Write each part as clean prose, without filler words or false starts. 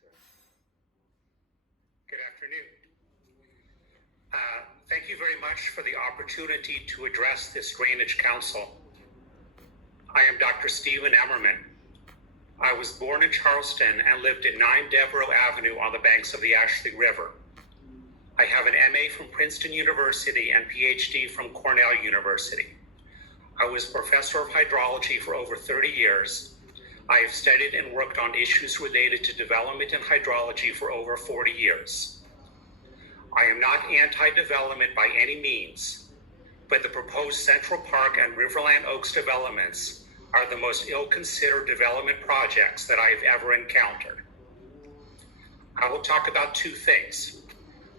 sir. Good afternoon. Thank you very much for the opportunity to address this Drainage Council. I am Dr. Stephen Emerman. I was born in Charleston and lived at 9 Devereaux Avenue on the banks of the Ashley River. I have an MA from Princeton University and PhD from Cornell University. I was professor of hydrology for over 30 years. I have studied and worked on issues related to development and hydrology for over 40 years. I am not anti-development by any means, but the proposed Central Park and Riverland Oaks developments are the most ill-considered development projects that I have ever encountered. I will talk about two things.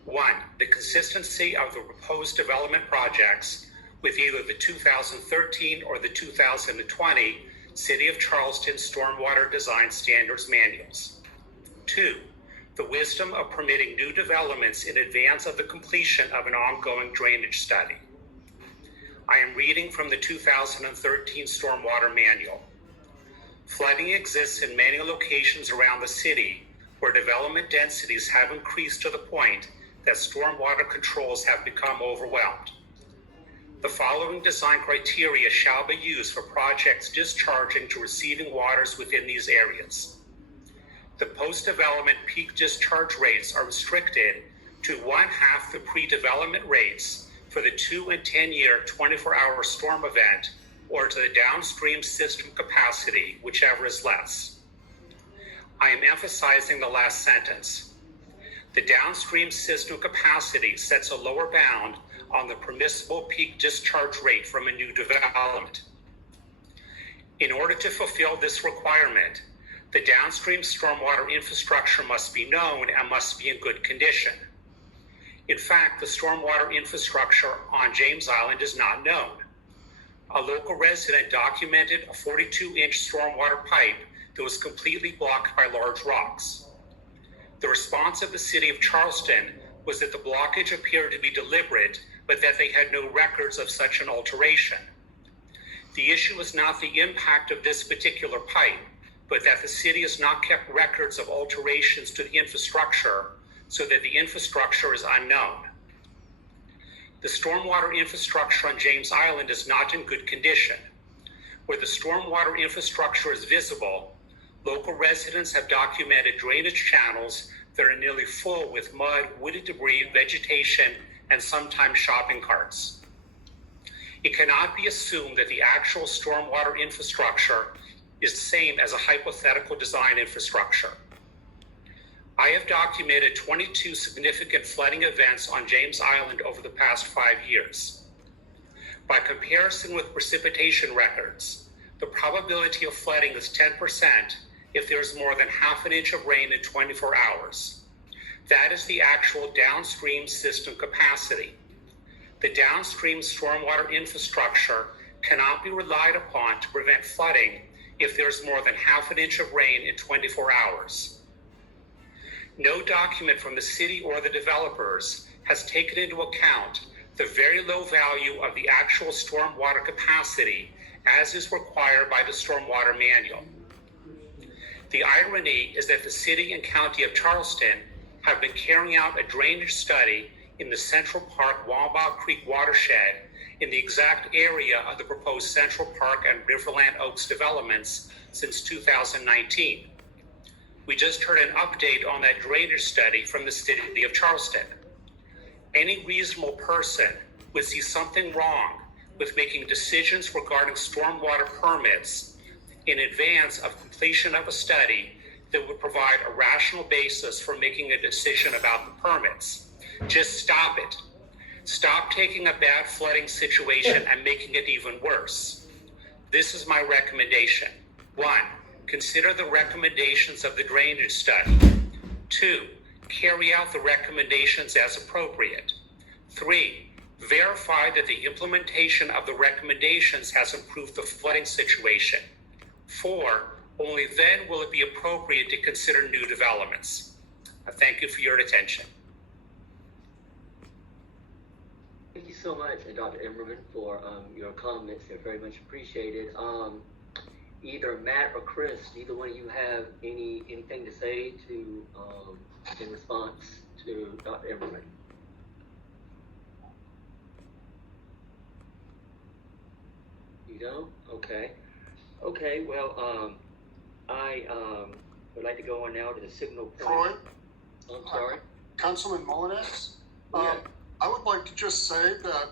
One, the consistency of the proposed development projects with either the 2013 or the 2020 City of Charleston Stormwater Design Standards Manuals. Two, the wisdom of permitting new developments in advance of the completion of an ongoing drainage study. I am reading from the 2013 Stormwater Manual. Flooding exists in many locations around the city where development densities have increased to the point that stormwater controls have become overwhelmed. The following design criteria shall be used for projects discharging to receiving waters within these areas. The post-development peak discharge rates are restricted to 1/2 the pre-development rates for the 2 and 10-year 24-hour storm event, or to the downstream system capacity, whichever is less. I am emphasizing the last sentence. The downstream system capacity sets a lower bound on the permissible peak discharge rate from a new development. In order to fulfill this requirement, the downstream stormwater infrastructure must be known and must be in good condition. In fact, the stormwater infrastructure on James Island is not known. A local resident documented a 42-inch stormwater pipe that was completely blocked by large rocks. The response of the City of Charleston was that the blockage appeared to be deliberate, but that they had no records of such an alteration. The issue is not the impact of this particular pipe, but that the city has not kept records of alterations to the infrastructure, so that the infrastructure is unknown. The stormwater infrastructure on James Island is not in good condition. Where the stormwater infrastructure is visible, local residents have documented drainage channels that are nearly full with mud, wooded debris, vegetation, and sometimes shopping carts. It cannot be assumed that the actual stormwater infrastructure is the same as a hypothetical design infrastructure. I have documented 22 significant flooding events on James Island over the past 5 years. By comparison with precipitation records, the probability of flooding is 10% if there is more than 1/2 inch of rain in 24 hours. That is the actual downstream system capacity. The downstream stormwater infrastructure cannot be relied upon to prevent flooding if there is more than 1/2 inch of rain in 24 hours. No document from the city or the developers has taken into account the very low value of the actual stormwater capacity as is required by the Stormwater Manual. The irony is that the city and county of Charleston have been carrying out a drainage study in the Central Park Wambach Creek watershed in the exact area of the proposed Central Park and Riverland Oaks developments since 2019. We just heard an update on that drainage study from the City of Charleston. Any reasonable person would see something wrong with making decisions regarding stormwater permits in advance of completion of a study that would provide a rational basis for making a decision about the permits. Just stop it. Stop taking a bad flooding situation and making it even worse. This is my recommendation. 1, consider the recommendations of the drainage study. 2, carry out the recommendations as appropriate. 3, verify that the implementation of the recommendations has improved the flooding situation. 4, only then will it be appropriate to consider new developments. I thank you for your attention. Thank you so much, Dr. Emerman, for your comments. They're very much appreciated. either Matt or Chris, either one of you have anything to say to in response to Dr. Emerman? You don't? Okay. Okay, well, I would like to go on now to the signal point. Troy? I'm sorry? Councilman Mullinex? Yeah. I would like to just say that